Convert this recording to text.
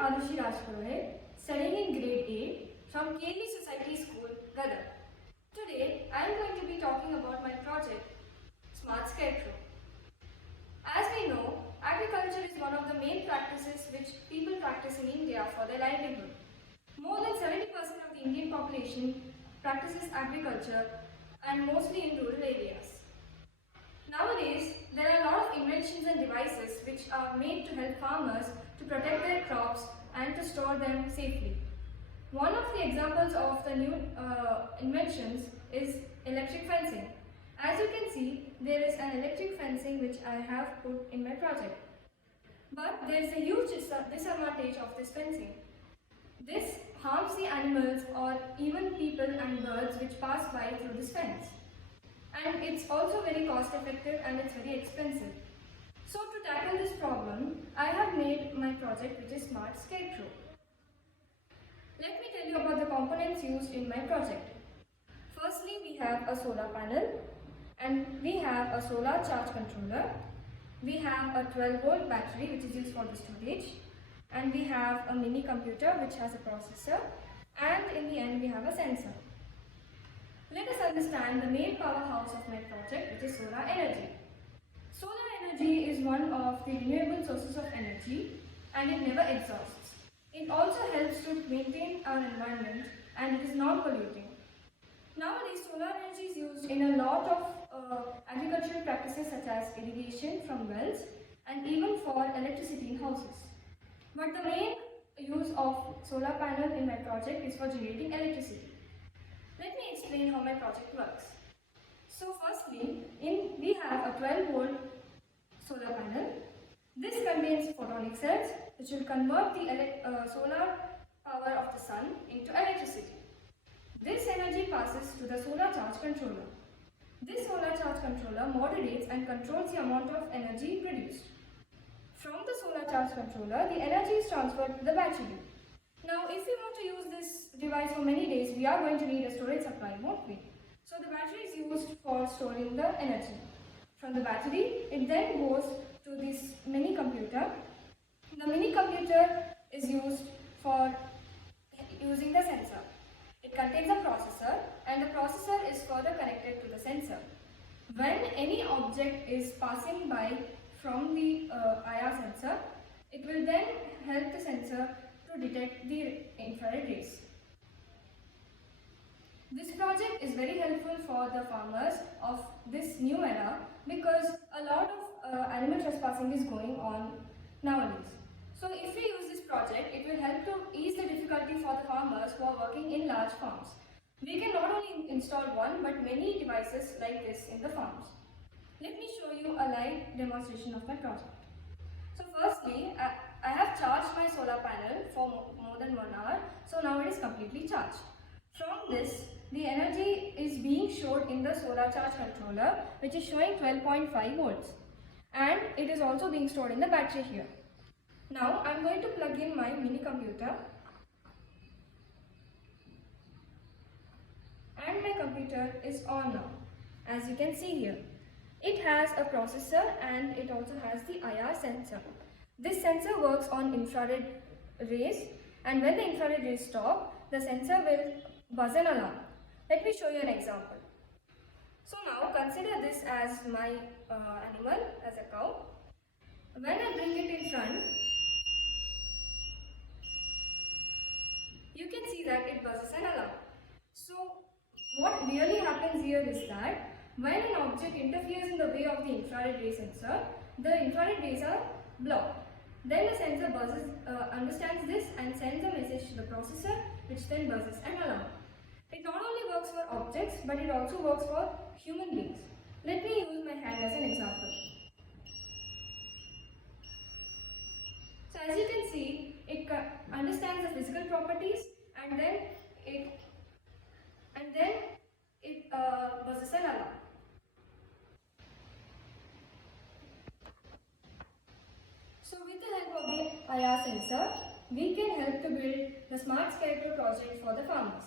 Arushi Rajpurohit, studying in grade 8 from KV Society School, Gadag. Today, I am going to be talking about my project, Smart Scarecrow. As we know, agriculture is one of the main practices which people practice in India for their livelihood. More than 70% of the Indian population practices agriculture and mostly in rural areas. Nowadays, there are a lot of inventions and devices which are made to help farmers to protect their crops and to store them safely. One of the examples of the new inventions is electric fencing. As you can see, there is an electric fencing which I have put in my project. But there is a huge disadvantage of this fencing. This harms the animals or even people and birds which pass by through this fence. And it's also very cost effective and it's very expensive. So to tackle this problem, I have made my project which is Smart Scarecrow. Let me tell you about the components used in my project. Firstly, we have a solar panel and we have a solar charge controller. We have a 12-volt battery which is used for the storage, and we have a mini computer which has a processor, and in the end we have a sensor. Let us understand the main powerhouse of my project, which is solar energy. Solar energy is one of the renewable sources of energy and it never exhausts. It also helps to maintain our environment and it is non-polluting. Nowadays, solar energy is used in a lot of agricultural practices such as irrigation from wells and even for electricity in houses. But the main use of solar panel in my project is for generating electricity. Let me explain how my project works. So firstly, we have a 12-volt solar panel. This contains photonic cells which will convert the solar power of the sun into electricity. This energy passes to the solar charge controller. This solar charge controller moderates and controls the amount of energy produced. From the solar charge controller, the energy is transferred to the battery. Now, if we want to use this device for many days, we are going to need a storage supply, won't we? So the battery is used for storing the energy. From the battery, it then goes to this mini computer. The mini computer is used for using the sensor. It contains a processor and the processor is further connected to the sensor. When any object is passing by from the IR sensor, it will then help the sensor to detect the infrared rays. This project is very helpful for the farmers of this new era because a lot of animal trespassing is going on nowadays. So if we use this project, it will help to ease the difficulty for the farmers who are working in large farms. We can not only install one but many devices like this in the farms. Let me show you a live demonstration of my project. So firstly, I have charged my solar panel for more than 1 hour, so now it is completely charged. From this, the energy is being showed in the solar charge controller, which is showing 12.5 volts, and it is also being stored in the battery here. Now I am going to plug in my mini computer, and my computer is on now, as you can see here. It has a processor and it also has the IR sensor. This sensor works on infrared rays, and when the infrared rays stop, the sensor will buzz an alarm. Let me show you an example. So now consider this as my animal, as a cow. When I bring it in front, you can see that it buzzes an alarm. So what really happens here is that when an object interferes in the way of the infrared ray sensor, the infrared rays are blocked. Then the sensor understands this and sends a message to the processor, which then buzzes an alarm. It not only works for objects, but it also works for human beings. Let me use my hand as an example. So as you can see, it understands the physical properties and then it buzzes an alarm. So with the help of the IR sensor, we can help to build the Smart Scarecrow project for the farmers.